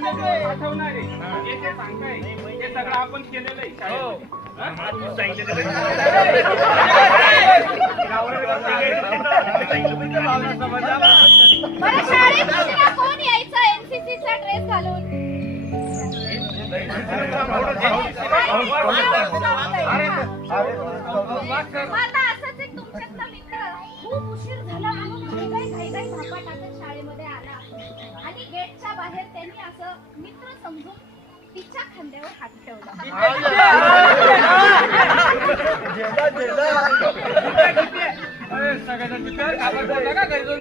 आठवणार आहे हे ते सांगताय हे सगळं आपण केलेलं आहे शाळेमध्ये. बरं, शाळेत उशिरा कोण यायचं एनसीसीचा ड्रेस घालून? आता असंच एक तुमच्यातला मित्र खूप उशीर झाला म्हणून घाई धापा टाकत शाळेमध्ये आला आणि गेटच्या बाहेर त्यांनी असं मित्र समजून तिच्या खांद्यावर हात ठेवला. सगळ्यांना